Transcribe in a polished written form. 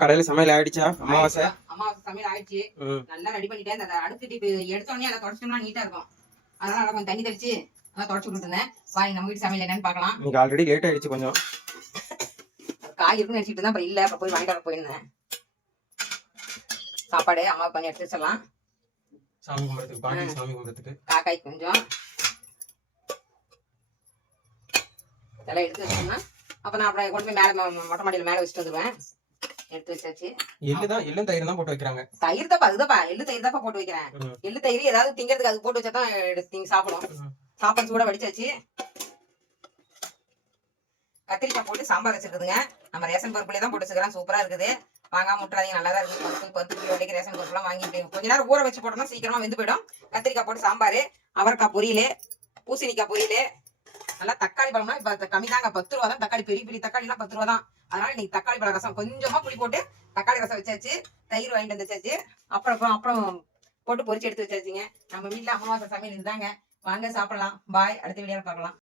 கடையில சமையல் ஆயிடுச்சா? அமாவாசை சமையல் ஆயிடுச்சு. நல்லா ரெடி பண்ணிட்டேன். அந்த அடுத்து எடுத்த உடனே அதை தொடச்சோம்னா நீட்டா இருக்கும். அதனால கொஞ்சம் தண்ணி தெளிச்சு தொடச்சு விட்டுருந்தேன். வாங்கி நம்ம வீட்டு சமையல் என்னன்னு பார்க்கலாம். இன்னைக்கு ஆல்ரெடி லேட் ஆயிடுச்சு கொஞ்சம். காய் இருக்குன்னு நினைச்சிட்டு தான் இல்ல அப்ப போய் வாங்கிட்டு வர போயிருந்தேன். சாப்பாடு அம்மா பண்ணி எடுத்து வச்சிடலாம். சாமி கும்பிடுறதுக்கு பாட்டி சாமி கும்பிடுறதுக்கு காக்காய் கொஞ்சம் இதெல்லாம் எடுத்து வச்சோம்னா அப்ப நான் அப்படியே கொண்டு போய் மேல மொட்டை மாடியில மேல வச்சுட்டு வந்துடுவேன். எடுத்து வச்சாச்சு. எள்ளு தயிர் தான் போட்டு வைக்கிறாங்க. தயிர் தாப்பா அதுதாப்பா எள்ளு தயிர் தாப்பா போட்டு வைக்கிறேன். எள்ளு தயிர் ஏதாவது திங்கிறதுக்கு அது போட்டு வச்சாதான் நீங்க சாப்பிடும். சாப்பாடு கூட வடிச்சாச்சு. கத்திரிக்காய் போட்டு சாம்பார் வச்சிருக்குதுங்க. நம்ம ரேஷன் பருப்புலேயே தான் போட்டு வச்சுக்கிறேன். சூப்பரா இருக்குது. வாங்காம முட்டுறாதீங்க, நல்லா தான் இருக்குது. 10 கிலோ வரைக்கும் ரேஷன் பருப்புலாம் வாங்கிட்டு கொஞ்ச நேரம் ஊற வச்சு போட்டோம்னா சீக்கிரமா வெந்து போயிடும். கத்திரிக்காய் போட்டு சாம்பார், அவரைக்காய் பொரியல், பூசணிக்காய் பொரியல், நல்லா தக்காளி பழம்னா இப்ப கம்மி தாங்க, 10 ரூபா தான் தக்காளி. பெரிய பெரிய தக்காளி எல்லாம் 10 ரூபா தான். அதனால நீங்க தக்காளி பழ ரசம் கொஞ்சமா புளி போட்டு தக்காளி ரசம் வச்சாச்சு. தயிர் வாங்கிட்டு வந்துச்சாச்சு. அப்புறம் போட்டு பொரிச்சு எடுத்து வச்சாச்சுங்க. நம்ம வீட்டுல அமாவாசை சமையல் இருந்தாங்க. வாங்க சாப்பிடலாம். பாய். அடுத்த வீடியோல பார்க்கலாம்.